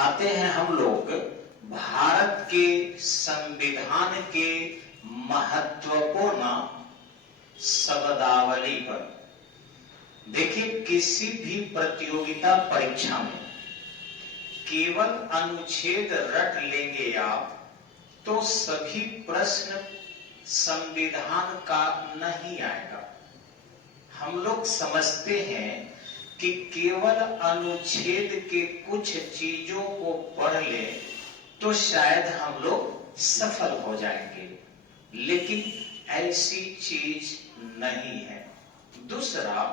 आते हैं हम लोग भारत के संविधान के महत्वपूर्ण शब्दावली पर। देखिए, किसी भी प्रतियोगिता परीक्षा में केवल अनुच्छेद रट लेंगे आप तो सभी प्रश्न संविधान का नहीं आएगा। हम लोग समझते हैं कि केवल अनुच्छेद के कुछ चीजों को पढ़ ले तो शायद हम लोग सफल हो जाएंगे, लेकिन ऐसी चीज नहीं है। दूसरा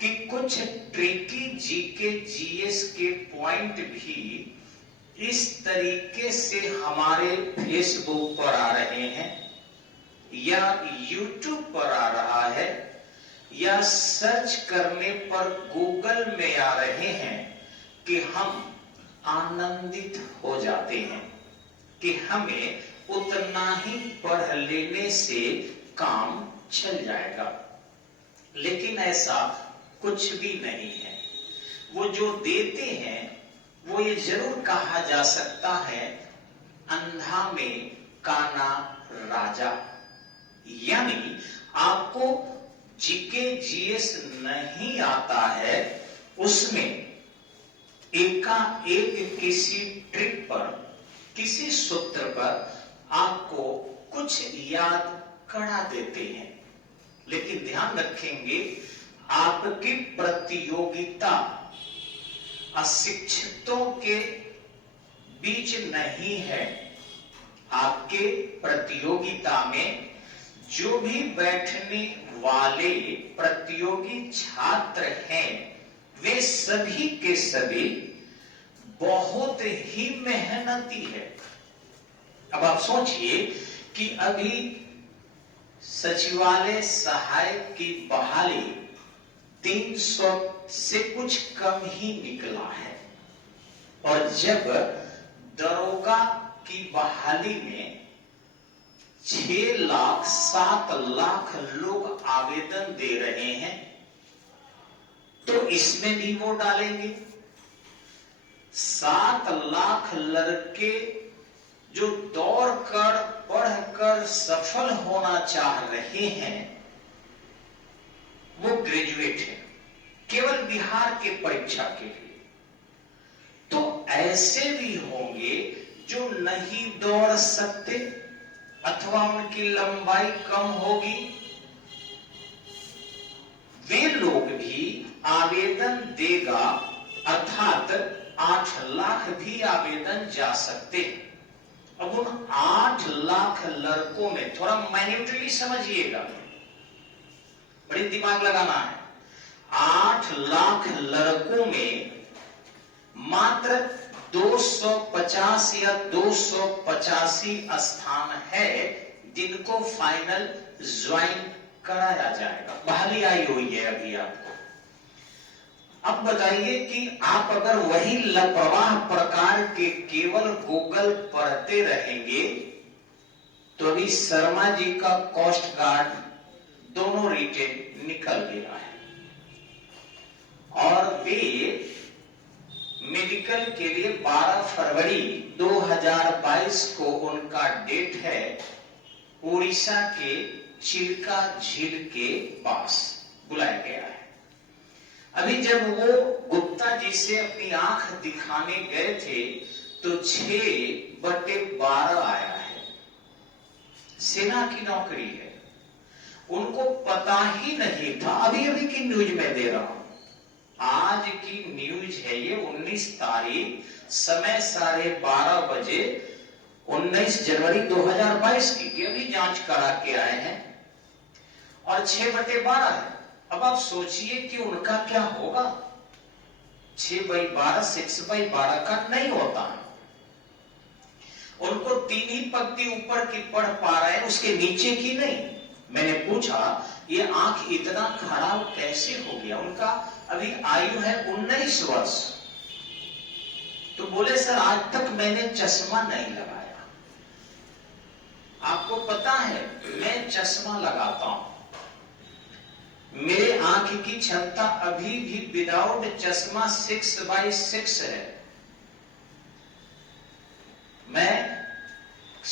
कि कुछ ट्रिकी जीके जीएस के पॉइंट भी इस तरीके से हमारे फेसबुक पर आ रहे हैं या यूट्यूब पर आ रहा है या सर्च करने पर गूगल में आ रहे हैं कि हम आनंदित हो जाते हैं कि हमें उतना ही पढ़ लेने से काम चल जाएगा। लेकिन ऐसा कुछ भी नहीं है। वो जो देते हैं वो ये जरूर कहा जा सकता है, अंधा में काना राजा। यानी आपको जीके जीएस नहीं आता है, उसमें एकाएक किसी ट्रिक पर, किसी सूत्र पर आपको कुछ याद करा देते हैं। लेकिन ध्यान रखेंगे, आपकी प्रतियोगिता अशिक्षितों के बीच नहीं है। आपके प्रतियोगिता में जो भी बैठने वाले प्रतियोगी छात्र हैं वे सभी के सभी बहुत ही मेहनती है। अब आप सोचिए कि अभी सचिवालय सहायक की बहाली 300 से कुछ कम ही निकला है, और जब दरोगा की बहाली में 6 लाख 7 लाख लोग आवेदन दे रहे हैं, तो इसमें भी वो डालेंगे। 7 लाख लड़के जो दौड़कर पढ़कर सफल होना चाह रहे हैं वो ग्रेजुएट है केवल बिहार के परीक्षा के लिए। तो ऐसे भी होंगे जो नहीं दौड़ सकते अथवा उनकी लंबाई कम होगी, वे लोग भी आवेदन देगा, अर्थात 8 लाख भी आवेदन जा सकते हैं। अब उन 8 लाख लड़कों में थोड़ा माइन्यूटली समझिएगा, बड़ी दिमाग लगाना है। 8 लाख लड़कों में मात्र 250 या 285 स्थान है जिनको फाइनल ज्वाइन कराया जाएगा। बहाली आई हुई है अभी आपको। अब बताइए कि आप अगर वही लापरवाह प्रकार के केवल गूगल पढ़ते रहेंगे तो अभी शर्मा जी का कोस्ट गार्ड दोनों रिटेन निकल गया है और वे मेडिकल के लिए 12 फरवरी 2022 को उनका डेट है, उड़ीसा के चिल्का झील के पास बुलाया गया है। अभी जब वो गुप्ता जी से अपनी आंख दिखाने गए थे तो 6/12 आया है। सेना की नौकरी है, उनको पता ही नहीं था। अभी अभी की न्यूज में दे रहा हूं, आज की न्यूज है ये, 19 तारीख, समय 12:30 बजे 19 जनवरी 2022 की अभी जांच करा के आए हैं और 6/12 है। अब आप सोचिए कि उनका क्या होगा। 6/12 6/12 का नहीं होता है। उनको 3 ही पंक्ति ऊपर की पढ़ पा रहे हैं, उसके नीचे की नहीं। मैंने पूछा ये आंख इतना खराब कैसे हो गया? उनका अभी आयु है 19 वर्ष। तो बोले सर आज तक मैंने चश्मा नहीं लगाया। आपको पता है मैं चश्मा लगाता हूं, मेरे आंख की क्षमता अभी भी विदाउट चश्मा 6/6 है।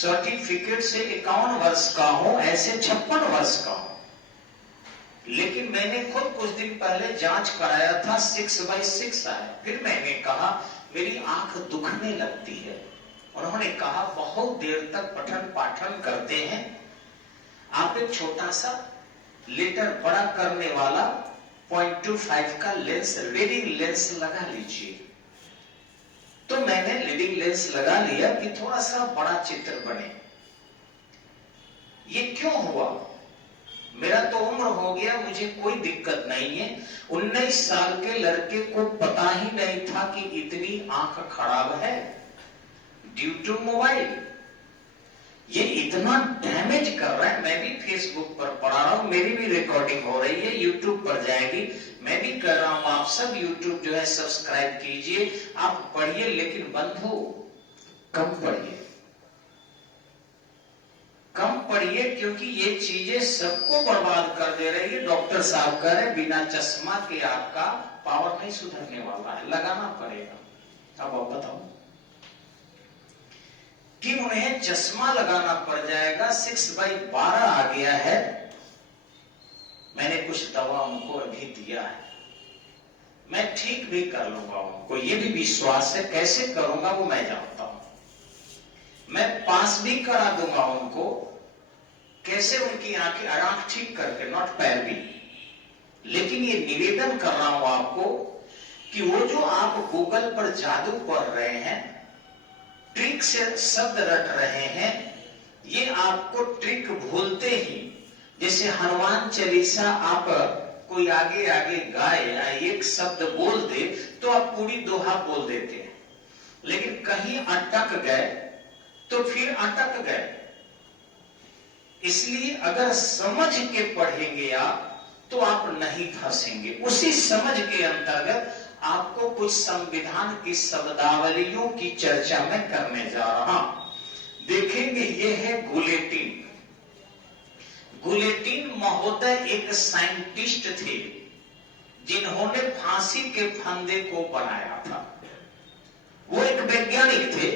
सर्टिफिकेट से 51 वर्ष का हूं, ऐसे 56 वर्ष का हूं, लेकिन मैंने खुद कुछ दिन पहले जांच कराया था, 6/6 आया। फिर मैंने कहा मेरी आंख दुखने लगती है। उन्होंने कहा बहुत देर तक पठन पाठन करते हैं, आप एक छोटा सा लेटर बड़ा करने वाला 0.25 का लेंस, रीडिंग लेंस लगा लीजिए। तो मैंने रीडिंग लेंस लगा लिया कि थोड़ा सा बड़ा चित्र बने। ये क्यों हुआ? मेरा तो उम्र हो गया, मुझे कोई दिक्कत नहीं है। 19 साल के लड़के को पता ही नहीं था कि इतनी आंख खराब है ड्यू टू मोबाइल। ये इतना डैमेज कर रहा है। मैं भी फेसबुक पर पढ़ा रहा हूं, मेरी भी रिकॉर्डिंग हो रही है, यूट्यूब पर जाएगी, मैं भी कर रहा हूं। आप सब यूट्यूब जो है सब्सक्राइब कीजिए, आप पढ़िए, लेकिन बंधु कम पढ़िए, कम पढ़िए, क्योंकि ये चीजें सबको बर्बाद कर दे रही है। डॉक्टर साहब कह रहे बिना चश्मा के आपका पावर नहीं सुधरने वाला है, लगाना पड़ेगा। अब आप बताओ कि उन्हें चश्मा लगाना पड़ जाएगा। 6/12 आ गया है। मैंने कुछ दवा उनको अभी दिया है, मैं ठीक भी कर लूंगा उनको, ये भी विश्वास है। कैसे करूंगा वो मैं जानता हूं, मैं पास भी करा दूंगा उनको। कैसे? उनकी आंखें आंख ठीक करके, नॉट पैर भी। लेकिन ये निवेदन कर रहा हूं आपको कि वो जो आप गूगल पर जादू पढ़ रहे हैं, ट्रिक से शब्द रट रहे हैं, ये आपको ट्रिक भूलते ही, जैसे हनुमान चालीसा आप कोई आगे आगे गाए या एक शब्द बोल दे तो आप पूरी दोहा बोल देते हैं, लेकिन कहीं अटक गए तो फिर अटक गए। इसलिए अगर समझ के पढ़ेंगे आप तो आप नहीं फंसेंगे। उसी समझ के अंतर्गत आपको कुछ संविधान की शब्दावलियों की चर्चा में करने जा रहा हूं। देखेंगे ये है गुलेटिन। गुलेटिन महोदय एक साइंटिस्ट थे जिन्होंने फांसी के फंदे को बनाया था। वो एक वैज्ञानिक थे।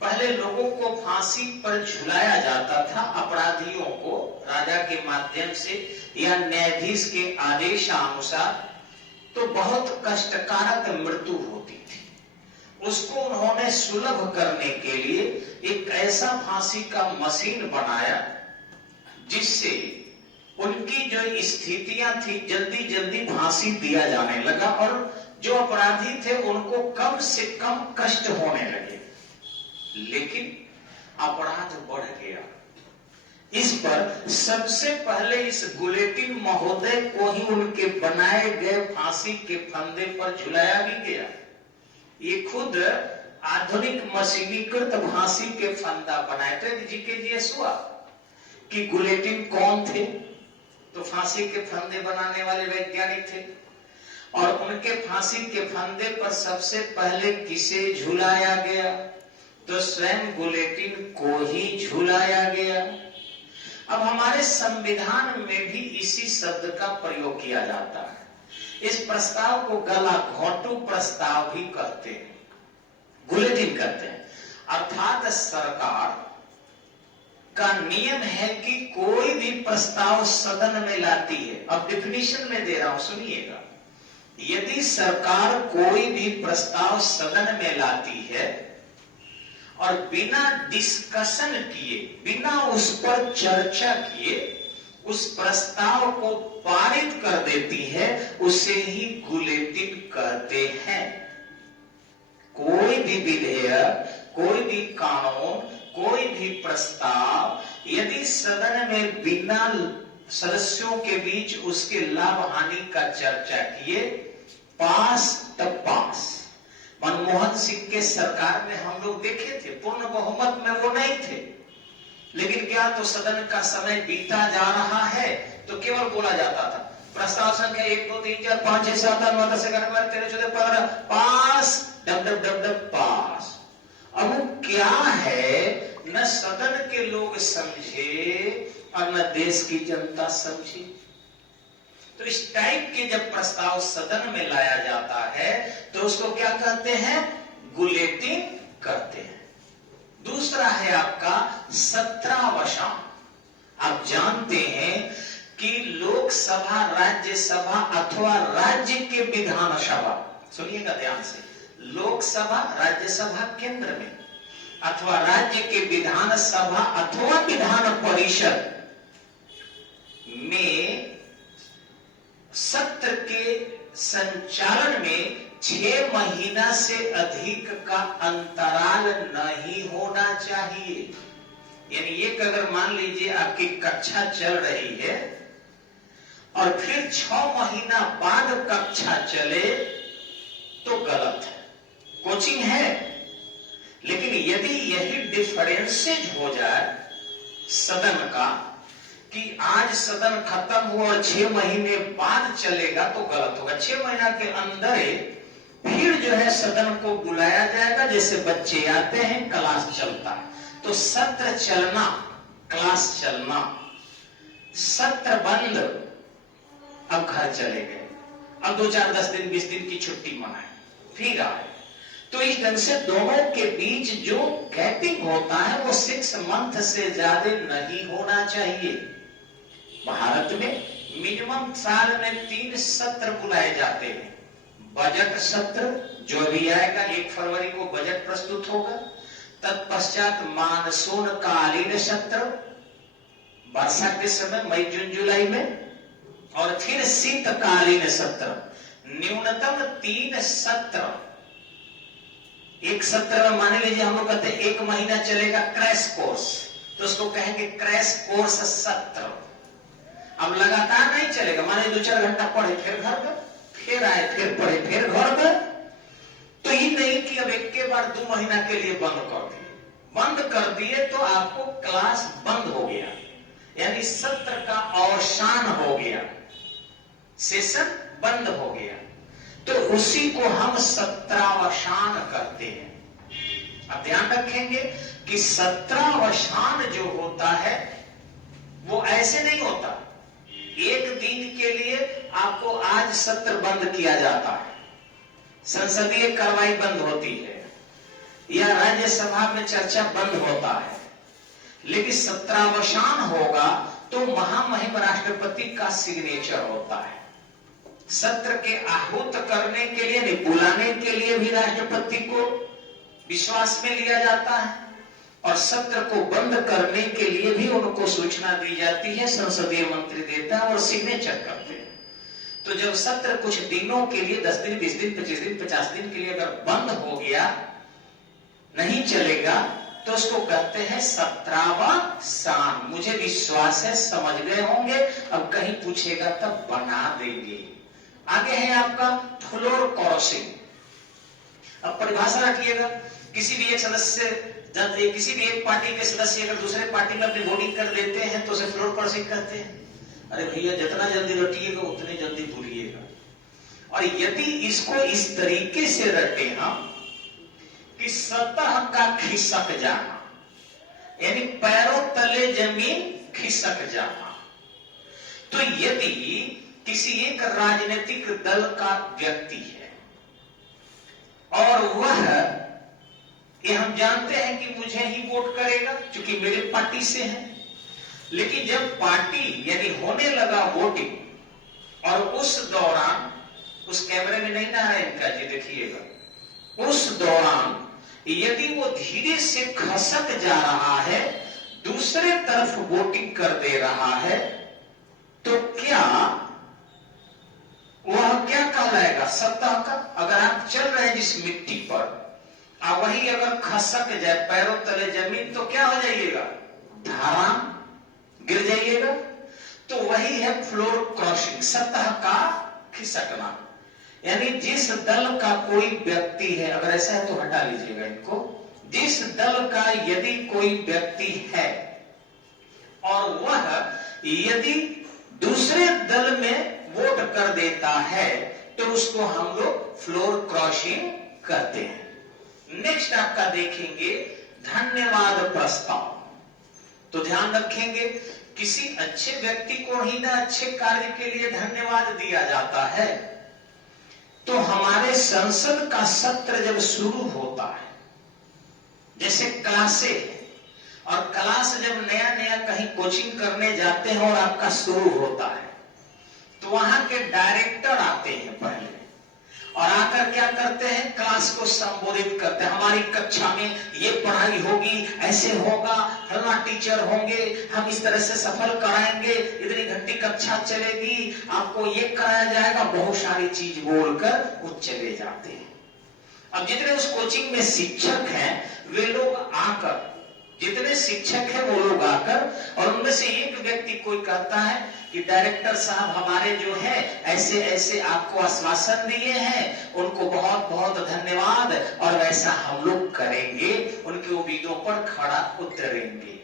पहले लोगों को फांसी पर झुलाया जाता था, अपराधियों को राजा के माध्यम से या न्यायाधीश के आदेशानुसार, तो बहुत कष्टकारक मृत्यु होती थी। उसको उन्होंने सुलभ करने के लिए एक ऐसा फांसी का मशीन बनाया जिससे उनकी जो स्थितियां थी जल्दी जल्दी फांसी दिया जाने लगा और जो अपराधी थे उनको कम से कम कष्ट होने लगे। लेकिन अपराध बढ़ गया। इस पर सबसे पहले इस गुलेटिन महोदय को ही उनके बनाए गए फांसी के फंदे पर झुलाया भी गया। ये खुद आधुनिक मशीनीकृत फांसी के फंदा बनाए थे। जीके हुआ कि गुलेटिन कौन थे? तो फांसी के फंदे बनाने वाले वैज्ञानिक थे। और उनके फांसी के फंदे पर सबसे पहले किसे झुलाया गया? तो स्वयं गुलेटिन को ही झुलाया गया। अब हमारे संविधान में भी इसी शब्द का प्रयोग किया जाता है। इस प्रस्ताव को गला घोंटू प्रस्ताव भी कहते हैं, गुलेटिन कहते हैं। अर्थात सरकार का नियम है कि कोई भी प्रस्ताव सदन में लाती है। अब डिफिनीशन में दे रहा हूं, सुनिएगा। यदि सरकार कोई भी प्रस्ताव सदन में लाती है और बिना डिस्कशन किए, बिना उस पर चर्चा किए उस प्रस्ताव को पारित कर देती है, उसे ही गुलेटिन कहते हैं। कोई भी विधेयक, कोई भी कानून, कोई भी प्रस्ताव यदि सदन में बिना सदस्यों के बीच उसके लाभ हानि का चर्चा किए पास तब पास। मनमोहन सिंह के सरकार में हम लोग देखे थे, पूर्ण बहुमत में वो नहीं थे, लेकिन क्या तो सदन का समय बीता जा रहा है तो केवल बोला जाता था प्रस्ताव संख्या 1 2 3 4 5 6 7 8 9 10 11 12 13 14 15 पास, डब डब डब डब पास। अब वो क्या है, न सदन के लोग समझे और न देश की जनता समझी। तो इस टाइप के जब प्रस्ताव सदन में लाया जाता है तो उसको क्या कहते हैं? गुलेटिन करते हैं। दूसरा है आपका 17वां। आप जानते हैं कि लोकसभा, राज्यसभा अथवा राज्य के विधानसभा, सुनिएगा ध्यान से, लोकसभा राज्यसभा केंद्र में अथवा राज्य के विधानसभा अथवा विधान परिषद में सत्र के संचालन में 6 महीना से अधिक का अंतराल नहीं होना चाहिए। यानी ये अगर मान लीजिए आपकी कक्षा चल रही है और फिर 6 महीना बाद कक्षा चले तो गलत है, कोचिंग है। लेकिन यदि यही डिफरेंसेज हो जाए सदन का कि आज सदन खत्म हुआ और 6 महीने बाद चलेगा तो गलत होगा। 6 महीना के अंदर फिर जो है सदन को बुलाया जाएगा, जैसे बच्चे आते हैं क्लास चलता है, तो सत्र चलना, क्लास चलना, सत्र बंद, अब घर चले गए, अब 2-4 10 दिन 20 दिन की छुट्टी मनाए, फिर आए। तो इस ढंग से दोनों के बीच जो गैपिंग होता है वो 6 मंथ से ज्यादा नहीं होना चाहिए। भारत में मिनिमम साल में 3 सत्र बुलाए जाते हैं। बजट सत्र जो भी आएगा, 1 फरवरी को बजट प्रस्तुत होगा, तत्पश्चात मानसून कालीन सत्र वर्षा के समय मई जून जुलाई में, और फिर शीतकालीन सत्र, न्यूनतम 3 सत्र। एक सत्र में मान लीजिए हम लोग कहते हैं 1 महीना चलेगा क्रैश कोर्स, तो उसको कहेंगे क्रैश कोर्स सत्र। अब लगातार नहीं चलेगा, माने 2-4 घंटा पढ़े फिर घर गए, फिर आए फिर पढ़े फिर घर गए, तो ये नहीं कि अब एक के बार 2 महीना के लिए बंद कर दिए। बंद कर दिए तो आपको क्लास बंद हो गया, यानी सत्र का अवसान हो गया, सेशन बंद हो गया, तो उसी को हम सत्रावसान करते हैं। अब ध्यान रखेंगे कि सत्रावसान जो होता है वो ऐसे नहीं होता, एक दिन के लिए आपको आज सत्र बंद किया जाता है, संसदीय कार्रवाई बंद होती है या राज्यसभा में चर्चा बंद होता है, लेकिन सत्रावसान होगा तो महामहिम राष्ट्रपति का सिग्नेचर होता है। सत्र के आहूत करने के लिए, नहीं बुलाने के लिए भी राष्ट्रपति को विश्वास में लिया जाता है, और सत्र को बंद करने के लिए भी उनको सूचना दी जाती है, संसदीय मंत्री देता है और सिग्नेचर करते हैं। तो जब सत्र कुछ दिनों के लिए 10 दिन 20 दिन 25 दिन 50 दिन के लिए अगर बंद हो गया, नहीं चलेगा, तो उसको कहते हैं सत्रावसान। मुझे विश्वास है समझ गए होंगे, अब कहीं पूछेगा तब बना देंगे। आगे है आपका फ्लोर क्रॉसिंग। अब परिभाषा रखिएगा, किसी भी एक सदस्य, किसी भी एक पार्टी के सदस्य अगर दूसरे पार्टी में अपनी वोटिंग कर देते हैं तो उसे फ्लोर क्रॉसिंग कहते हैं। अरे भैया जितना जल्दी रटिएगा उतने जल्दी भूलिएगा। और यदि इसको इस तरीके से रटे हम कि सतह का खिसक जाना, यानी पैरों तले जमीन खिसक जाना, तो यदि किसी एक राजनीतिक दल का व्यक्ति है और वह, ये हम जानते हैं कि मुझे ही वोट करेगा क्योंकि मेरे पार्टी से है, लेकिन जब पार्टी यानी होने लगा वोटिंग और उस दौरान, उस कैमरे में नहीं ना है इनका जी, देखिएगा, उस दौरान यदि वो धीरे से खसक जा रहा है, दूसरे तरफ वोटिंग कर दे रहा है, तो क्या वह क्या कहलाएगा? सतह का। अगर आप चल रहे हैं जिस मिट्टी पर, और वही अगर खसक जाए पैरों तले जमीन, तो क्या हो जाइएगा? धराम गिर जाइएगा। तो वही है फ्लोर क्रॉसिंग, सतह का खिसकना। यानी जिस दल का कोई व्यक्ति है, अगर ऐसा है तो हटा लीजिएगा इनको, जिस दल का यदि कोई व्यक्ति है और वह यदि दूसरे दल में वोट कर देता है, तो उसको हम लोग फ्लोर क्रॉसिंग करते हैं। नेक्स्ट आपका देखेंगे धन्यवाद प्रस्ताव। तो ध्यान रखेंगे, किसी अच्छे व्यक्ति को ही ना अच्छे कार्य के लिए धन्यवाद दिया जाता है। तो हमारे संसद का सत्र जब शुरू होता है, जैसे क्लासे, और क्लास जब नया नया कहीं कोचिंग करने जाते हैं और आपका शुरू होता है तो वहां के डायरेक्टर आते हैं पहले और आकर क्या करते हैं, क्लास को संबोधित करते हैं। हमारी कक्षा में ये पढ़ाई होगी, ऐसे होगा, फलाना टीचर होंगे, हम इस तरह से सफल कराएंगे, इतनी घंटी कक्षा चलेगी, आपको ये कराया जाएगा, बहुत सारी चीज बोलकर वो चले जाते हैं। अब जितने उस कोचिंग में शिक्षक हैं वे लोग आकर, जितने शिक्षक हैं वो लोग आकर, और उनमें से एक व्यक्ति कोई कहता है कि डायरेक्टर साहब हमारे जो है ऐसे ऐसे आपको आश्वासन दिए हैं, उनको बहुत बहुत धन्यवाद, और वैसा हम लोग करेंगे, उनकी उम्मीदों पर खड़ा उतरेंगे।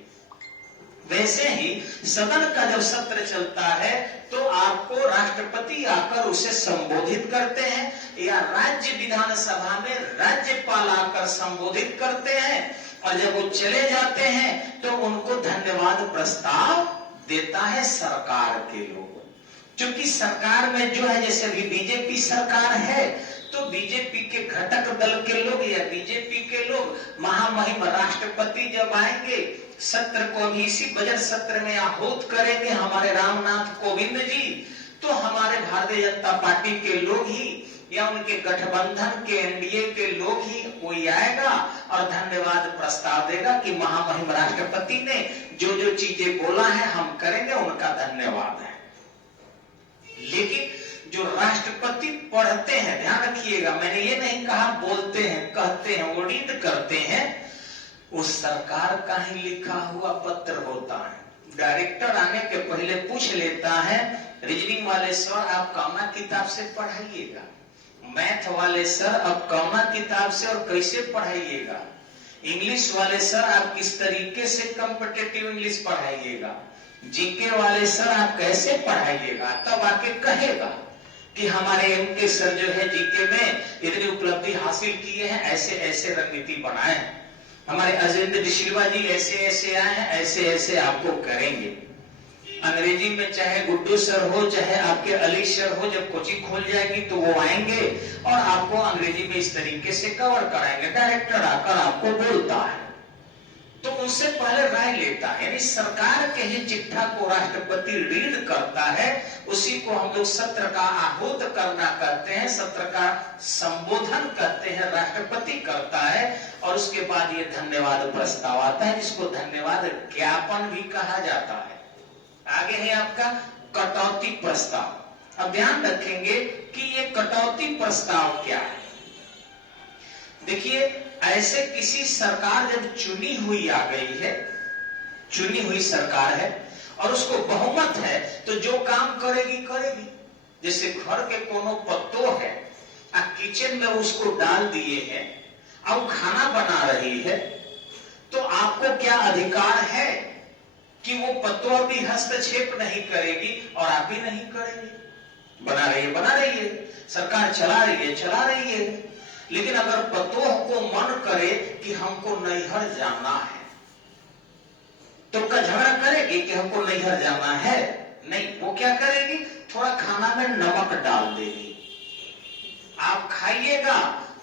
वैसे ही सदन का जब सत्र चलता है तो आपको राष्ट्रपति आकर उसे संबोधित करते हैं, या राज्य विधानसभा में राज्यपाल आकर संबोधित करते हैं, और जब वो चले जाते हैं तो उनको धन्यवाद प्रस्ताव देता है सरकार के लोग। क्योंकि सरकार में जो है, जैसे अभी बीजेपी सरकार है, तो बीजेपी के घटक दल के लोग या बीजेपी के लोग महामहिम राष्ट्रपति जब आएंगे, सत्र को अभी इसी बजट सत्र में आहूत करेंगे हमारे रामनाथ कोविंद जी, तो हमारे भारतीय जनता पार्टी के लोग ही या उनके गठबंधन के एनडीए के लोग ही कोई आएगा और धन्यवाद प्रस्ताव देगा कि महामहिम राष्ट्रपति ने जो जो चीजें बोला है हम करेंगे, उनका धन्यवाद है। लेकिन जो राष्ट्रपति पढ़ते हैं, ध्यान रखिएगा, मैंने ये नहीं कहा बोलते हैं, कहते हैं, वो रीड करते हैं, उस सरकार का ही लिखा हुआ पत्र होता है। डायरेक्टर आने के पहले पूछ लेता है, रीजनिंग वाले सर आप कौना किताब से पढ़ाइएगा, मैथ वाले सर आप कौना किताब से और कैसे पढ़ाइएगा, इंग्लिश वाले सर आप किस तरीके से कॉम्पिटिटिव इंग्लिश पढ़ाइएगा, जीके वाले सर आप कैसे पढ़ाइएगा। तब आके कहेगा कि हमारे एमके सर जो है जीके में इतनी उपलब्धि हासिल किए हैं, ऐसे ऐसे रणनीति बनाए हैं, हमारे अजेंद्र डिसिल्वा जी ऐसे ऐसे आए हैं, ऐसे ऐसे आपको करेंगे। अंग्रेजी में चाहे गुड्डू सर हो, चाहे आपके अली सर हो, जब कोचिंग खोल जाएगी तो वो आएंगे और आपको अंग्रेजी में इस तरीके से कवर कराएंगे। डायरेक्टर आकर आपको बोलता है तो उससे पहले राय लेता है, यानी सरकार के ही चिट्ठा को राष्ट्रपति रीड करता है, उसी को हम लोग सत्र का आहूत करना कहते हैं, सत्र का संबोधन कहते हैं, राष्ट्रपति करता है, और उसके बाद ये धन्यवाद प्रस्ताव आता है, जिसको धन्यवाद ज्ञापन भी कहा जाता है। आगे है आपका कटौती प्रस्ताव। अब ध्यान रखेंगे कि ये कटौती प्रस्ताव क्या है। देखिए, ऐसे किसी सरकार जब चुनी हुई आ गई है, चुनी हुई सरकार है और उसको बहुमत है, तो जो काम करेगी करेगी। जैसे घर के कोनो पत्तो है, किचन में उसको डाल दिए हैं, अब खाना बना रही है, तो आपको क्या अधिकार है कि वो पत्तो भी हस्तक्षेप नहीं करेगी और आप भी नहीं करेंगे। बना रही है, सरकार चला रही है, चला रही है। लेकिन अगर पतोह को मन करे कि हमको नैहर जाना है, तो क्या झगड़ा करेगी कि हमको नैहर जाना है? नहीं, वो क्या करेगी, थोड़ा खाना में नमक डाल देगी। आप खाइएगा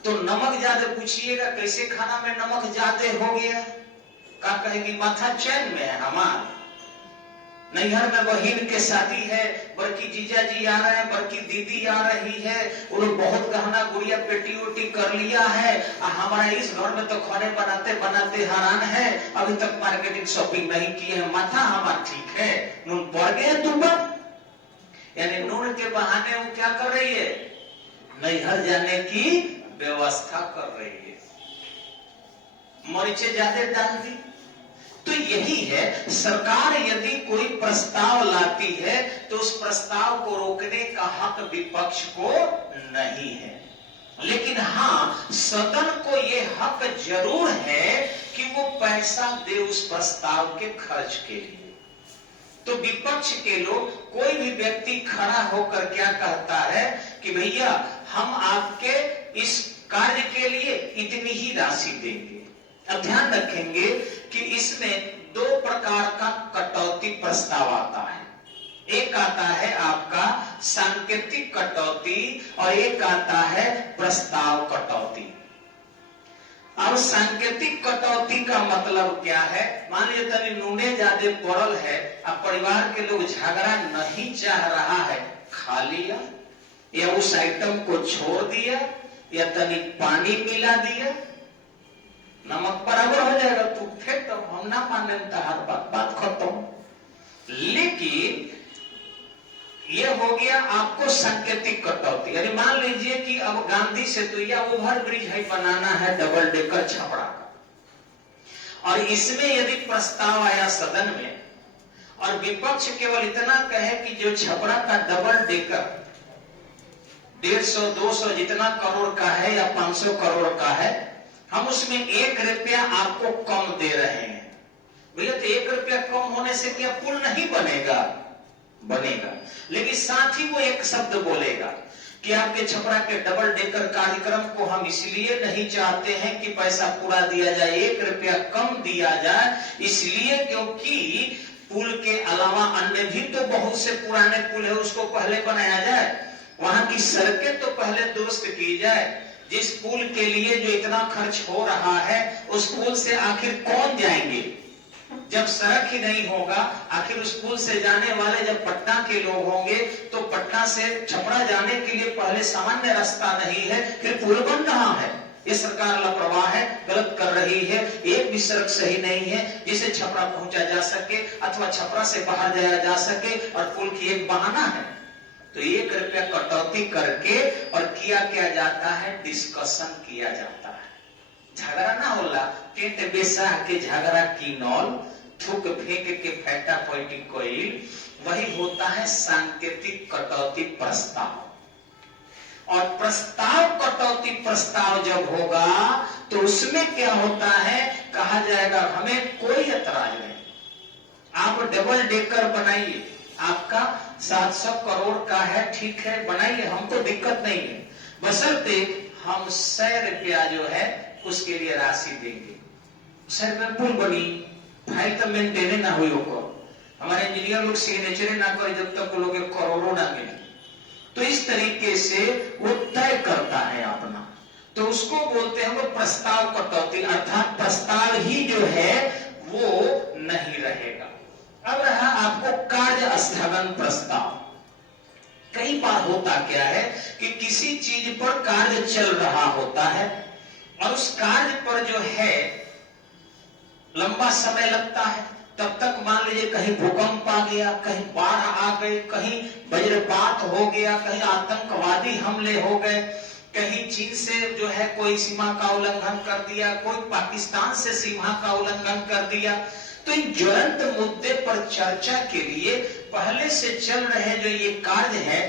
तो नमक ज्यादा पूछिएगा, कैसे खाना में नमक ज्यादा हो गया, क्या कहेगी, माथा चैन में है हमारा, नैहर में बहन के शादी है, बड़की जीजा जी आ रहे हैं, बड़की दीदी आ रही है, वो लोग बहुत गहना गुड़िया पेटी उटी कर लिया है, हमारे इस घर में तो खाने बनाते बनाते हैरान है, अभी तक मार्केटिंग शॉपिंग नहीं की है, माथा हमारा ठीक है, नून पड़ गए तुम पर। यानी नून के बहाने वो क्या कर रही है, नैहर जाने की व्यवस्था कर रही है, मरीचे ज्यादा डाल दी। तो यही है, सरकार यदि कोई प्रस्ताव लाती है तो उस प्रस्ताव को रोकने का हक विपक्ष को नहीं है, लेकिन हाँ, सदन को यह हक जरूर है कि वो पैसा दे उस प्रस्ताव के खर्च के लिए। तो विपक्ष के लोग, कोई भी व्यक्ति खड़ा होकर क्या कहता है कि भैया हम आपके इस कार्य के लिए इतनी ही राशि देंगे। अब ध्यान रखेंगे कि इसमें दो प्रकार का कटौती प्रस्ताव आता है। एक आता है आपका सांकेतिक कटौती और एक आता है प्रस्ताव कटौती। अब सांकेतिक कटौती का मतलब क्या है? मान लीजिए तनी नूने ज्यादा पड़ल है, अब परिवार के लोग झगड़ा नहीं चाह रहा है, खा लिया या उस आइटम को छोड़ दिया या तनी पानी मिला दिया, नमक बराबर हो जाएगा, तू फेंक दो, हम ना माने हर बात खत्म। लेकिन ये हो गया आपको सांकेतिक कटौती। यानी मान लीजिए कि अब गांधी सेतु या ओवर ब्रिज है बनाना है डबल डेकर छपरा का, और इसमें यदि प्रस्ताव आया सदन में और विपक्ष केवल इतना कहे कि जो छपरा का डबल डेकर 150, 200 जितना करोड़ का है या 500 करोड़ का है, हम उसमें 1 रुपया आपको कम दे रहे हैं। भैया तो 1 रुपया कम होने से क्या पुल नहीं बनेगा? बनेगा। लेकिन साथ ही वो एक शब्द बोलेगा कि आपके छपरा के डबल डेकर कार्यक्रम को हम इसलिए नहीं चाहते हैं कि पैसा पूरा दिया जाए, 1 रुपया कम दिया जाए, इसलिए क्योंकि पुल के अलावा अन्य भी तो बहुत से पुराने पुल है, उसको पहले बनाया जाए, वहां की सड़कें तो पहले दुरुस्त की जाए। जिस पुल के लिए जो इतना खर्च हो रहा है, उस पुल से आखिर कौन जाएंगे? जब सड़क ही नहीं होगा, आखिर उस पुल से जाने वाले जब पटना के लोग होंगे, तो पटना से छपरा जाने के लिए पहले सामान्य रास्ता नहीं है, फिर पुल बन रहा है। ये सरकार लापरवाह है, गलत कर रही है। एक भी सड़क सही नहीं है जिसे छपरा पहुंचा जा सके अथवा छपरा से बाहर जाया जा सके, और पुल की एक बहाना है। तो 1 रुपया कटौती करके और किया क्या जाता है? डिस्कशन किया जाता है। झगड़ा ना होला, टेंट बेसा के झगड़ा की नौल, थूक फेंक के फैटा पोइटी कोईल, वही होता है सांकेतिक कटौती प्रस्ताव। और प्रस्ताव कटौती प्रस्ताव जब होगा तो उसमें क्या होता है? कहा जाएगा हमें कोई ऐतराज नहीं, आप डबल डेकर बनाइए, आपका 700 करोड़ का है, ठीक है बनाइए, हमको दिक्कत नहीं है, बशर्ते हम 100 रुपया जो है उसके लिए राशि देंगे। 100 रुपया पुल बनी, फाइल तो मेंटेन ना हुई होगा, हमारे इंजीनियर लोग सिग्नेचर ना करे जब तक लोग करोड़ों ना मिले। तो इस तरीके से वो तय करता है अपना, तो उसको बोलते हैं वो प्रस्ताव कटौती, अर्थात प्रस्ताव ही जो है वो नहीं रहेगा। अब रहा आपको कार्य स्थगन प्रस्ताव। कई बार होता क्या है कि किसी चीज पर कार्य चल रहा होता है और उस कार्य पर जो है लंबा समय लगता है, तब तक मान लीजिए कहीं भूकंप आ गया, कहीं बाढ़ आ गई, कहीं वज्रपात हो गया, कहीं आतंकवादी हमले हो गए, कहीं चीन से जो है कोई सीमा का उल्लंघन कर दिया, कोई पाकिस्तान से सीमा का उल्लंघन कर दिया। तो इन ज्वलंत मुद्दे पर चर्चा के लिए पहले से चल रहे जो ये कार्य है,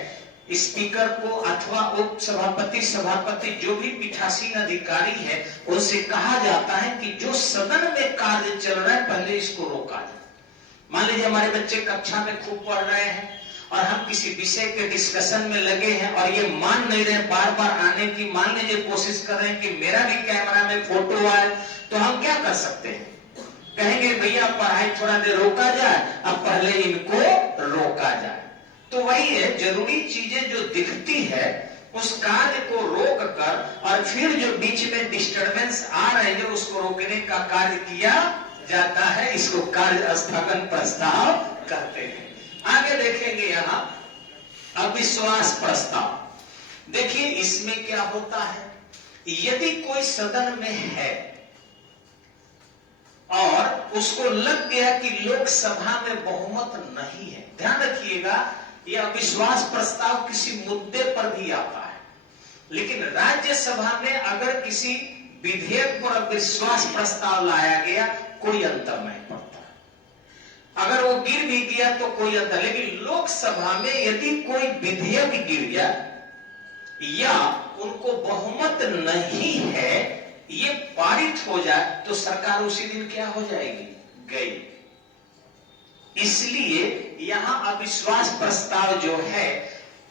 स्पीकर को अथवा उप सभापति, सभापति जो भी पीठासीन अधिकारी है, उनसे कहा जाता है कि जो सदन में कार्य चल रहा है पहले इसको रोका जाए। मान लीजिए हमारे बच्चे कक्षा में खूब पढ़ रहे हैं और हम किसी विषय के डिस्कशन में लगे हैं और ये मान नहीं रहे, बार बार आने की मान लीजिए कोशिश कर रहे हैं कि मेरा भी कैमरा में फोटो आए, तो हम क्या कर सकते हैं? कहेंगे भैया पढ़ाई थोड़ा देर रोका जाए, अब पहले इनको रोका जाए। तो वही है, जरूरी चीजें जो दिखती है उस कार्य को रोक कर और फिर जो बीच में डिस्टरबेंस आ रहे हैं उसको रोकने का कार्य किया जाता है, इसको कार्य स्थगन प्रस्ताव कहते हैं। आगे देखेंगे यहाँ अविश्वास प्रस्ताव। देखिए इसमें क्या होता है, यदि कोई सदन में है और उसको लग गया कि लोकसभा में बहुमत नहीं है, ध्यान रखिएगा यह अविश्वास प्रस्ताव किसी मुद्दे पर भी आता है, लेकिन राज्यसभा में अगर किसी विधेयक पर अविश्वास प्रस्ताव लाया गया कोई अंतर नहीं पड़ता, अगर वो गिर भी गया तो कोई अंतर। लेकिन लोकसभा में यदि कोई विधेयक गिर गया या उनको बहुमत नहीं है, ये पारित हो जाए तो सरकार उसी दिन क्या हो जाएगी? गई। इसलिए यहां अविश्वास प्रस्ताव जो है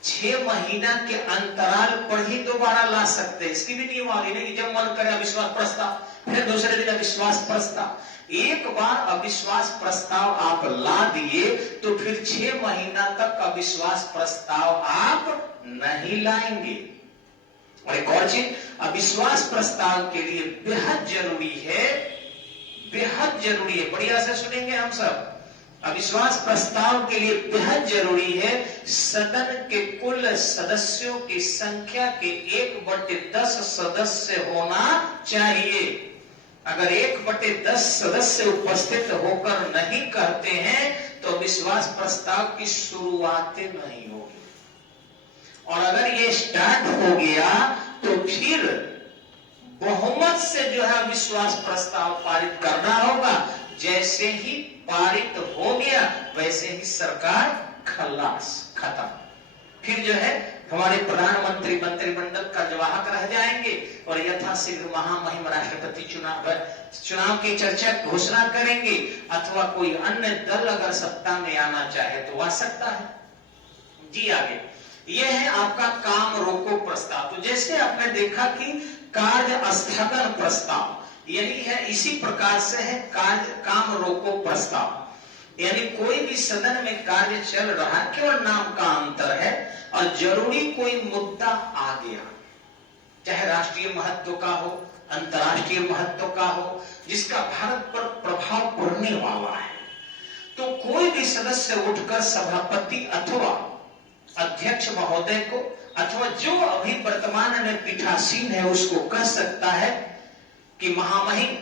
6 महीना के अंतराल पर ही दोबारा ला सकते हैं। इसकी भी नियमावली नहीं, जब मन करे अविश्वास प्रस्ताव, फिर दूसरे दिन अविश्वास प्रस्ताव। एक बार अविश्वास प्रस्ताव आप ला दिए तो फिर 6 महीना तक अविश्वास प्रस्ताव आप नहीं लाएंगे। और एक और चीज, अविश्वास प्रस्ताव के लिए बेहद जरूरी है, बेहद जरूरी है, बढ़िया से सुनेंगे हम सब। अविश्वास प्रस्ताव के लिए बेहद जरूरी है सदन के कुल सदस्यों की संख्या के 1/10 सदस्य होना चाहिए। अगर 1/10 सदस्य उपस्थित होकर नहीं कहते हैं तो अविश्वास प्रस्ताव की शुरुआत नहीं होगी, और अगर ये स्टार्ट हो गया तो फिर बहुमत से जो है अविश्वास प्रस्ताव पारित करना होगा। जैसे ही पारित हो गया वैसे ही सरकार खल्लास, खत्म। फिर जो है हमारे प्रधानमंत्री मंत्रिमंडल कार्यवाहक रह जाएंगे और यथाशीघ्र महामहिम राष्ट्रपति चुनाव की चर्चा घोषणा करेंगे, अथवा कोई अन्य दल अगर सत्ता में आना चाहे तो आ सकता है। जी आगे, यह है आपका काम रोको प्रस्ताव। तो जैसे आपने देखा कि कार्य स्थगन प्रस्ताव, यही है, इसी प्रकार से है काम रोको प्रस्ताव। यानी कोई भी सदन में कार्य चल रहा है, केवल नाम का अंतर है, और जरूरी कोई मुद्दा आ गया, चाहे राष्ट्रीय महत्व का हो, अंतर्राष्ट्रीय महत्व का हो, जिसका भारत पर प्रभाव पड़ने वाला है, तो कोई भी सदस्य उठकर सभापति अथवा अध्यक्ष महोदय को, अथवा जो अभी वर्तमान में पीठासीन है उसको कह सकता है कि महामहिम,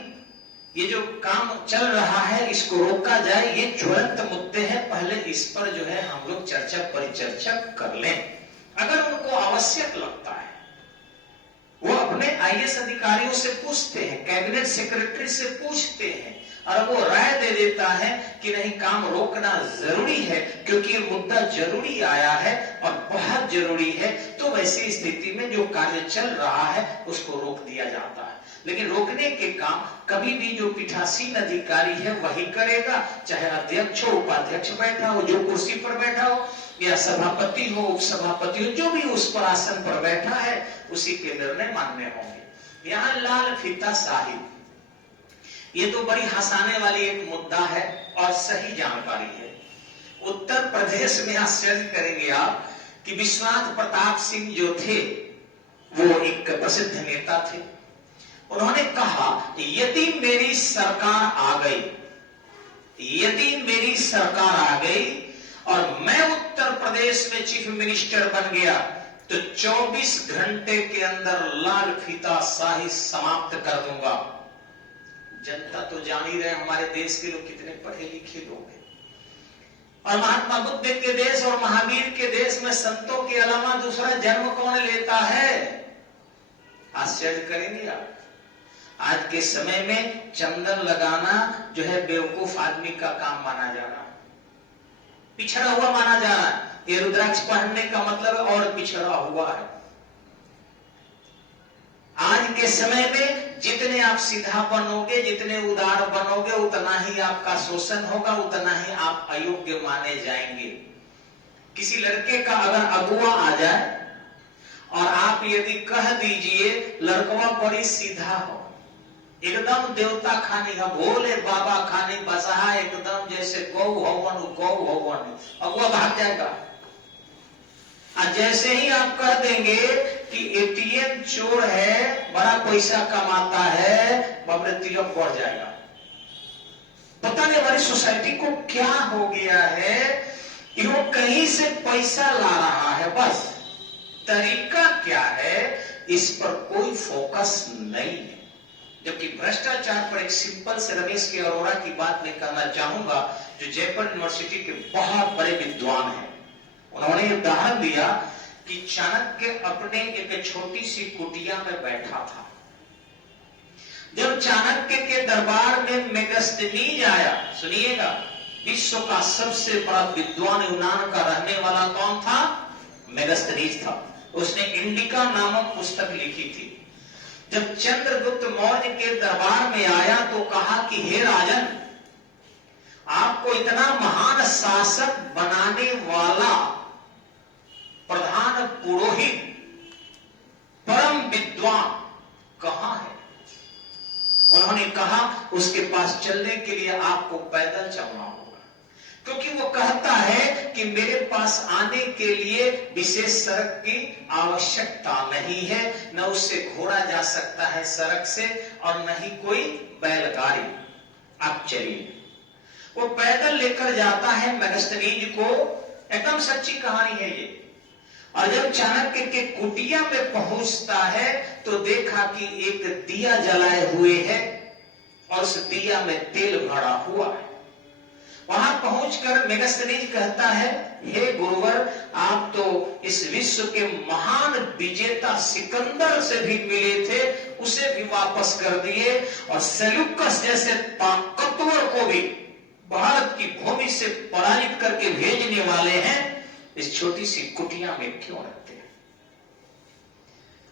ये जो काम चल रहा है इसको रोका जाए, ये ज्वलंत मुद्दे हैं, पहले इस पर जो है हम लोग चर्चा परिचर्चा कर लें। अगर उनको आवश्यक लगता है, वो अपने आईएएस अधिकारियों से पूछते हैं, कैबिनेट सेक्रेटरी से पूछते हैं, और वो राय दे देता है कि नहीं, काम रोकना जरूरी है क्योंकि ये मुद्दा जरूरी आया है और बहुत जरूरी है, तो वैसी स्थिति में जो कार्य चल रहा है उसको रोक दिया जाता है। लेकिन रोकने के काम कभी भी जो पीठासीन अधिकारी है वही करेगा, चाहे अध्यक्ष हो, उपाध्यक्ष बैठा हो, जो कुर्सी पर बैठा हो, या सभापति हो, उपसभापति हो, जो भी उस पर आसन पर बैठा है उसी के निर्णय मान्य होंगे। यहाँ लाल फीता साहिब, ये तो बड़ी हंसाने वाली एक मुद्दा है और सही जानकारी है। उत्तर प्रदेश में आश्चर्य करेंगे आप कि विश्वनाथ प्रताप सिंह जो थे वो एक प्रसिद्ध नेता थे। उन्होंने कहा, यदि मेरी सरकार आ गई, यदि मेरी सरकार आ गई और मैं उत्तर प्रदेश में चीफ मिनिस्टर बन गया तो 24 घंटे के अंदर लाल फीता शाही समाप्त कर दूंगा। जनता तो जान ही रहे हमारे देश के लोग कितने पढ़े लिखे लोग हैं, और महात्मा बुद्ध के देश और महावीर के देश में संतों के अलावा दूसरा जन्म कौन लेता है? आश्चर्य करेंगे आप। आज के समय में चंदन लगाना जो है बेवकूफ आदमी का काम माना जा रहा, पिछड़ा हुआ माना जा रहा है। ये रुद्राक्ष पहनने का मतलब और पिछड़ा हुआ है। आज के समय में जितने आप सीधा बनोगे, जितने उदार बनोगे, उतना ही आपका शोषण होगा, उतना ही आप अयोग्य माने जाएंगे। किसी लड़के का अगर अगुआ आ जाए और आप यदि कह दीजिए लड़कवा बड़ी सीधा हो, एकदम देवता खानी है, भोले बाबा खानी बसहा, एकदम जैसे गौ हवन गौ हवन, अगुआ भाग जाएगा। और जैसे ही आप कह देंगे कि एटीएम चोर है, बड़ा पैसा कमाता है, बाबरे तिलक बढ़ जाएगा। पता नहीं हमारी सोसाइटी को क्या हो गया है कि वो कहीं से पैसा ला रहा है, बस तरीका क्या है इस पर कोई फोकस नहीं है। जबकि भ्रष्टाचार पर एक सिंपल से रमेश के अरोड़ा की बात मैं करना चाहूंगा, जो जयपुर यूनिवर्सिटी के बहुत बड़े विद्वान हैं। उन्होंने उदाहरण दिया कि चाणक्य अपने एक छोटी सी कुटिया में बैठा था। जब चाणक्य के दरबार में मेगस्थनीज आया, सुनिएगा, विश्व का सबसे बड़ा विद्वान यूनान का रहने वाला कौन था? मेगस्थनीज था। उसने इंडिका नामक पुस्तक लिखी थी। जब चंद्रगुप्त मौर्य के दरबार में आया तो कहा कि हे राजन, आपको इतना महान शासक बनाने वाला प्रधान पुरोहित, परम विद्वान कहां है? उन्होंने कहा उसके पास चलने के लिए आपको पैदल चलना होगा। क्योंकि वो कहता है कि मेरे पास आने के लिए विशेष सड़क की आवश्यकता नहीं है, न उससे घोड़ा जा सकता है सड़क से और न ही कोई बैलगाड़ी। आप चलिए, वो पैदल लेकर जाता है मेगास्थनीज को। एकदम सच्ची कहानी है ये। और जब चाणक्य के कुटिया में पहुंचता है तो देखा कि एक दिया जलाए हुए है और उस दिया में तेल भरा हुआ है। वहां पहुंचकर मेगास्थनीज कहता है, हे गुरुवर, आप तो इस विश्व के महान विजेता सिकंदर से भी मिले थे, उसे भी वापस कर दिए और सेल्यूकस जैसे ताकतवर को भी भारत की भूमि से पराजित करके भेजने वाले हैं, इस छोटी सी कुटिया में क्यों रखते हैं?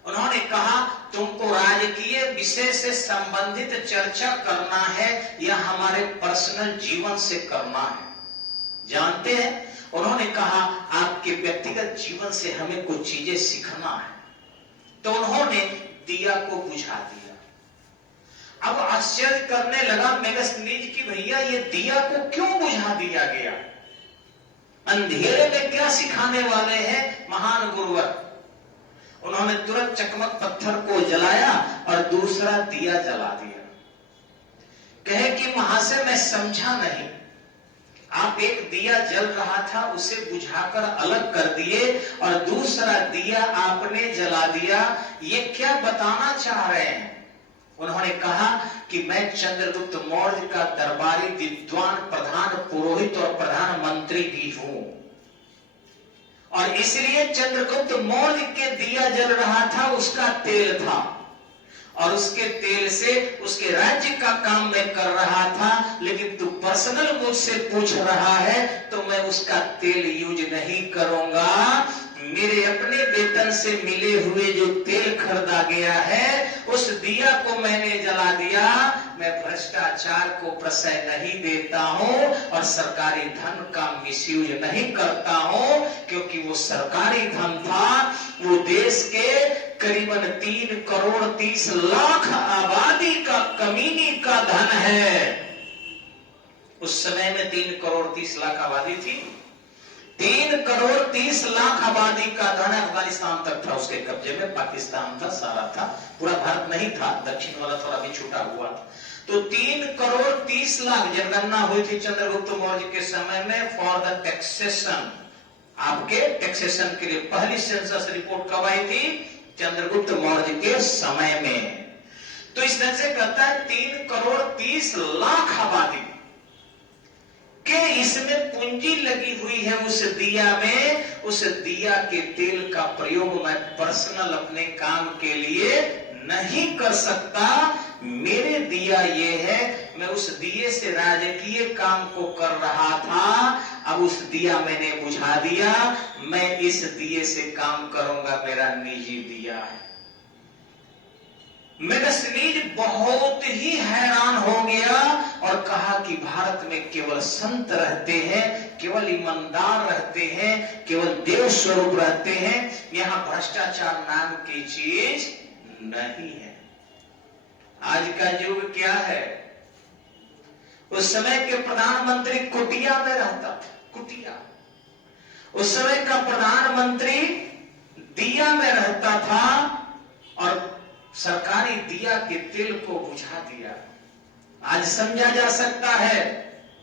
उन्होंने कहा, तुमको राजकीय विषय से संबंधित चर्चा करना है या हमारे पर्सनल जीवन से करना है? जानते हैं, उन्होंने कहा, आपके व्यक्तिगत जीवन से हमें कुछ चीजें सीखना है। तो उन्होंने दिया को बुझा दिया। अब आश्चर्य करने लगा मेगास्थनीज की, भैया ये दिया को क्यों बुझा दिया गया? अंधेरे में क्या सिखाने वाले हैं महान गुरुवर? उन्होंने तुरंत चकमक पत्थर को जलाया और दूसरा दिया जला दिया। कहे कि महाशय, मैं समझा नहीं, आप एक दिया जल रहा था उसे बुझाकर अलग कर दिए और दूसरा दिया आपने जला दिया, ये क्या बताना चाह रहे हैं? उन्होंने कहा कि मैं चंद्रगुप्त मौर्य का दरबारी विद्वान, प्रधान पुरोहित और प्रधानमंत्री भी हूं और इसलिए चंद्रगुप्त मौर्य के दिया जल रहा था, उसका तेल था और उसके तेल से उसके राज्य का काम मैं कर रहा था, लेकिन तू पर्सनल मुझसे पूछ रहा है तो मैं उसका तेल यूज नहीं करूंगा। मेरे अपने वेतन से मिले हुए जो तेल खरीदा गया है उस दिया को मैंने जला दिया। मैं भ्रष्टाचार को प्रश्रय नहीं देता हूं और सरकारी धन का मिसयूज नहीं करता हूं, क्योंकि वो सरकारी धन था, वो देश के करीबन 3 करोड़ 30 लाख आबादी का कमीनी का धन है। उस समय में 3 करोड़ 30 लाख आबादी थी। 3 करोड़ 30 लाख आबादी का धन अफगानिस्तान तक था उसके कब्जे में, पाकिस्तान था, सारा था, पूरा भारत नहीं था, दक्षिण वाला थोड़ा भी छूटा हुआ था। तो 3 करोड़ 30 लाख जनगणना हुई थी चंद्रगुप्त मौर्य के समय में फॉर द टैक्सेशन, आपके टैक्सेशन के लिए। पहली सेंसस रिपोर्ट कब आई थी? चंद्रगुप्त मौर्य के समय में। तो इस तरह से कहता है 3 करोड़ 30 लाख आबादी के इसमें पूंजी लगी हुई है उस दिया में। उस दिया के तेल का प्रयोग मैं पर्सनल अपने काम के लिए नहीं कर सकता। मेरे दिया ये है, मैं उस दिए से राजकीय काम को कर रहा था, अब उस दिया मैंने बुझा दिया, मैं इस दिए से काम करूंगा, मेरा निजी दिया है। मेगास्थनीज बहुत ही हैरान हो गया और कहा कि भारत में केवल संत रहते हैं, केवल ईमानदार रहते हैं, केवल देव स्वरूप रहते हैं, यहां भ्रष्टाचार नाम की चीज नहीं है। आज का युग क्या है? उस समय के प्रधानमंत्री कुटिया में रहता था, कुटिया। उस समय का प्रधानमंत्री दिया में रहता था और सरकारी दिया के तेल को बुझा दिया। आज समझा जा सकता है,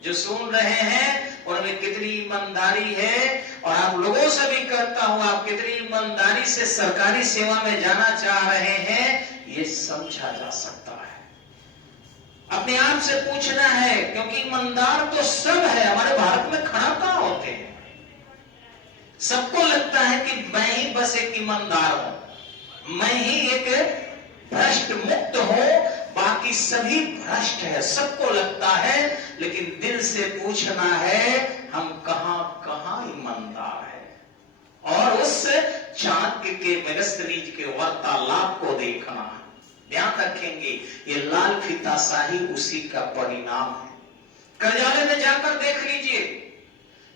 जो सुन रहे हैं उनमें कितनी ईमानदारी है, और आप लोगों से भी कहता हूं, आप कितनी ईमानदारी से सरकारी सेवा में जाना चाह रहे हैं, ये समझा जा सकता है। अपने आप से पूछना है, क्योंकि ईमानदार तो सब है, हमारे भारत में खड़ा कहां होते हैं? सबको लगता है कि मैं ही बस एक ईमानदार हूं, मैं ही एक भ्रष्ट मुक्त हो, बाकी सभी भ्रष्ट है, सबको लगता है। लेकिन दिल से पूछना है, हम कहां कहां ईमानदार है? और उस चाणक्य के मेगास्थनीज के वार्तालाप को देखना है। ध्यान रखेंगे, ये लाल फीताशाही उसी का परिणाम है। कार्यालय में जाकर देख लीजिए,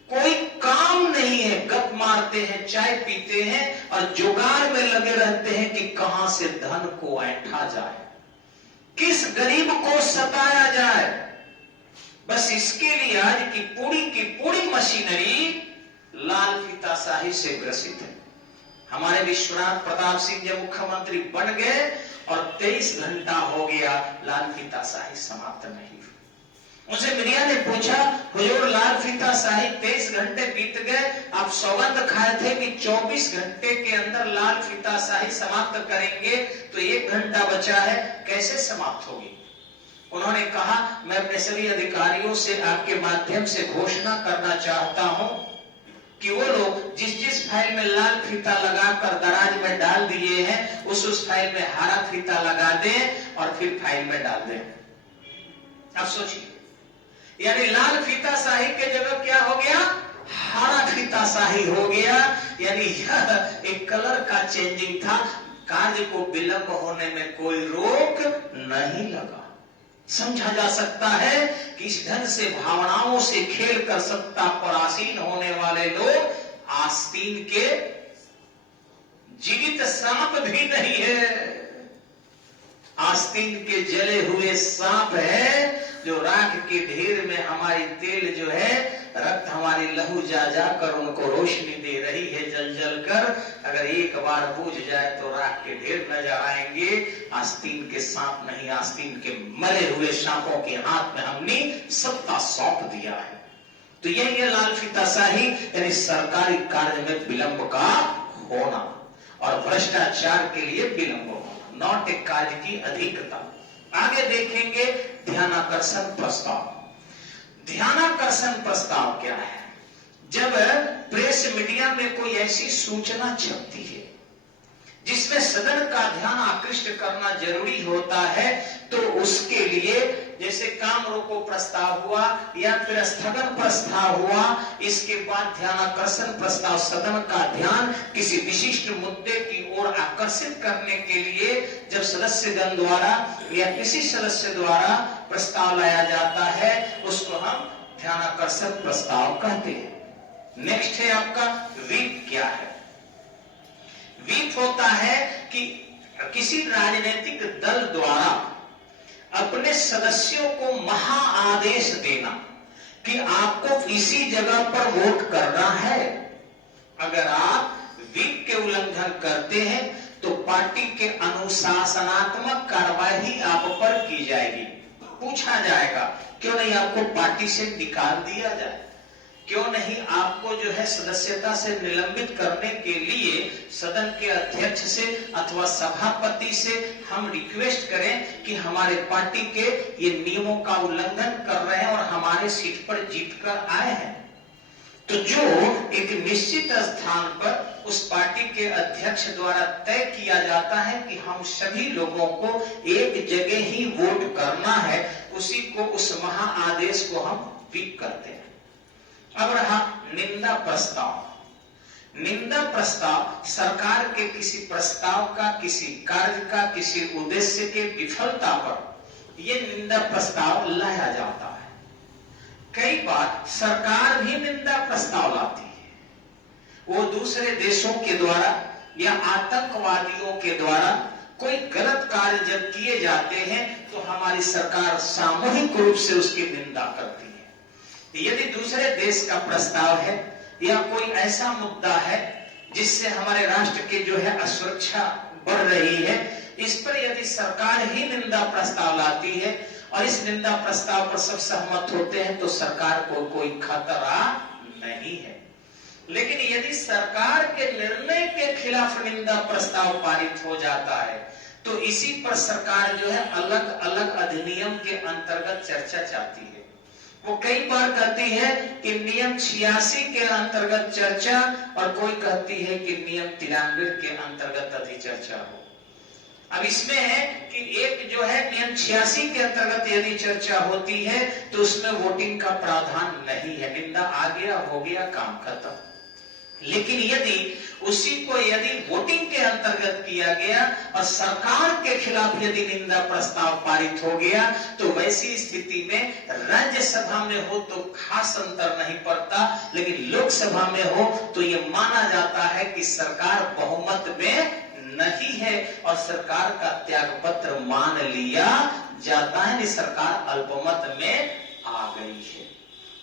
कोई काम नहीं है, गप मारते हैं, चाय पीते हैं और जुगाड़ में लगे रहते हैं कि कहां से धन को ऐंठा जाए, किस गरीब को सताया जाए। बस इसके लिए आज की पूरी मशीनरी लाल फीताशाही से ग्रसित है। हमारे विश्वनाथ प्रताप सिंह जब मुख्यमंत्री बन गए और 23 घंटा हो गया, लाल फीताशाही समाप्त नहीं हुई। उनसे मीडिया ने पूछा, हुजूर लाल फीताशाही 23 घंटे बीत गए, आप सौगंध खाए थे कि 24 घंटे के अंदर लाल फीताशाही समाप्त करेंगे, तो 1 घंटा बचा है, कैसे समाप्त होगी? उन्होंने कहा, मैं अपने सभी अधिकारियों से आपके माध्यम से घोषणा करना चाहता हूं कि वो लोग जिस फाइल में लाल फीता लगाकर दराज में डाल दिए हैं, उस फाइल में हरा फीता लगा दें और फिर फाइल में डाल दें। अब सोचिए, यानी लाल फीताशाही के जगह क्या हो गया? हरा फीताशाही हो गया। यानी यह एक कलर का चेंजिंग था। कार्य को विलंब होने में कोई रोक नहीं लगा। समझा जा सकता है कि इस ढंग से भावनाओं से खेल कर सत्ता पर आसीन होने वाले लोग आस्तीन के जीवित सांप भी नहीं है, आस्तीन के जले हुए सांप है, जो राख के ढेर में हमारी तेल जो है, रक्त हमारी लहू जा जाकर उनको रोशनी दे रही है जल जल कर। अगर एक बार बुझ जाए तो राख के ढेर नजर आएंगे, आस्तीन के सांप नहीं, आस्तीन के मरे हुए सांपों के हाथ में हमने सत्ता सौंप दिया है। तो यही है लाल फीताशाही, यानी सरकारी कार्य में विलंब का होना और भ्रष्टाचार के लिए विलंब होना, नॉट ए कार्य की अधिकता। आगे देखेंगे ध्यानाकर्षण प्रस्ताव। ध्यानाकर्षण प्रस्ताव क्या है? जब प्रेस मीडिया में कोई ऐसी सूचना छपती है जिसमें सदन का ध्यान आकृष्ट करना जरूरी होता है, तो उसके लिए जैसे काम रोको प्रस्ताव हुआ या फिर स्थगन प्रस्ताव हुआ, इसके बाद ध्यानाकर्षण प्रस्ताव, सदन का ध्यान किसी विशिष्ट मुद्दे की ओर आकर्षित करने के लिए जब सदस्यगण द्वारा या किसी सदस्य द्वारा प्रस्ताव लाया जाता है, उसको हम ध्यानाकर्षण प्रस्ताव कहते हैं। नेक्स्ट है आपका व्हीप। क्या है व्हीप? होता है कि किसी राजनीतिक दल द्वारा अपने सदस्यों को महाआदेश देना कि आपको इसी जगह पर वोट करना है। अगर आप व्हीप के उल्लंघन करते हैं तो पार्टी के अनुशासनात्मक कार्रवाई आप पर की जाएगी। पूछा जाएगा, क्यों नहीं आपको पार्टी से निकाल दिया जाए, क्यों नहीं आपको जो है सदस्यता से निलंबित करने के लिए सदन के अध्यक्ष से अथवा सभापति से हम रिक्वेस्ट करें कि हमारे पार्टी के ये नियमों का उल्लंघन कर रहे हैं और हमारे सीट पर जीतकर आए हैं। तो जो एक निश्चित स्थान पर उस पार्टी के अध्यक्ष द्वारा तय किया जाता है कि हम सभी लोगों को एक जगह ही वोट करना है, उसी को, उस महाआदेश को हम व्हीप करते हैं। अब रहा निंदा प्रस्ताव। निंदा प्रस्ताव सरकार के किसी प्रस्ताव का, किसी कार्य का, किसी उद्देश्य के विफलता पर यह निंदा प्रस्ताव लाया जाता है। कई बार सरकार भी निंदा प्रस्ताव लाती है। वो दूसरे देशों के द्वारा या आतंकवादियों के द्वारा कोई गलत कार्य जब किए जाते हैं तो हमारी सरकार सामूहिक रूप से उसकी निंदा करती है। यदि दूसरे देश का प्रस्ताव है या कोई ऐसा मुद्दा है जिससे हमारे राष्ट्र की जो है असुरक्षा बढ़ रही है, इस पर यदि सरकार ही निंदा प्रस्ताव लाती है और इस निंदा प्रस्ताव पर सब सहमत होते हैं तो सरकार को कोई खतरा नहीं है। लेकिन यदि सरकार के निर्णय के खिलाफ निंदा प्रस्ताव पारित हो जाता है तो इसी पर सरकार जो है अलग अलग अधिनियम के अंतर्गत चर्चा चाहती है। वो कई बार कहती है कि नियम 86 के अंतर्गत चर्चा, और कोई कहती है कि नियम 93 के अंतर्गत अधिचर्चा हो। अब इसमें है कि एक जो है नियम 86 के अंतर्गत यदि चर्चा होती है तो उसमें वोटिंग का प्रावधान नहीं है, निंदा आ गया, हो गया, काम खत्म। लेकिन यदि उसी को यदि वोटिंग के अंतर्गत किया गया और सरकार के खिलाफ यदि निंदा प्रस्ताव पारित हो गया तो वैसी स्थिति में राज्यसभा में हो तो खास अंतर नहीं पड़ता, लेकिन लोकसभा में हो तो ये माना जाता है कि सरकार बहुमत में नहीं है और सरकार का त्याग पत्र मान लिया जाता है, सरकार अल्पमत में आ गई है।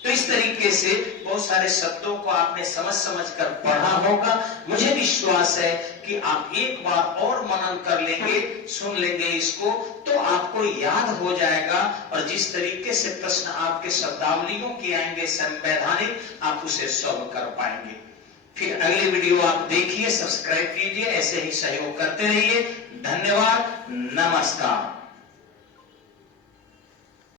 तो इस तरीके से बहुत सारे शब्दों को आपने समझ कर पढ़ा होगा। मुझे विश्वास है कि आप एक बार और मनन कर लेंगे, सुन लेंगे इसको, तो आपको याद हो जाएगा और जिस तरीके से प्रश्न आपके शब्दावलियों के आएंगे संवैधानिक, आप उसे सॉल्व कर पाएंगे। फिर अगले वीडियो आप देखिए, सब्सक्राइब कीजिए, ऐसे ही सहयोग करते रहिए। धन्यवाद, नमस्कार।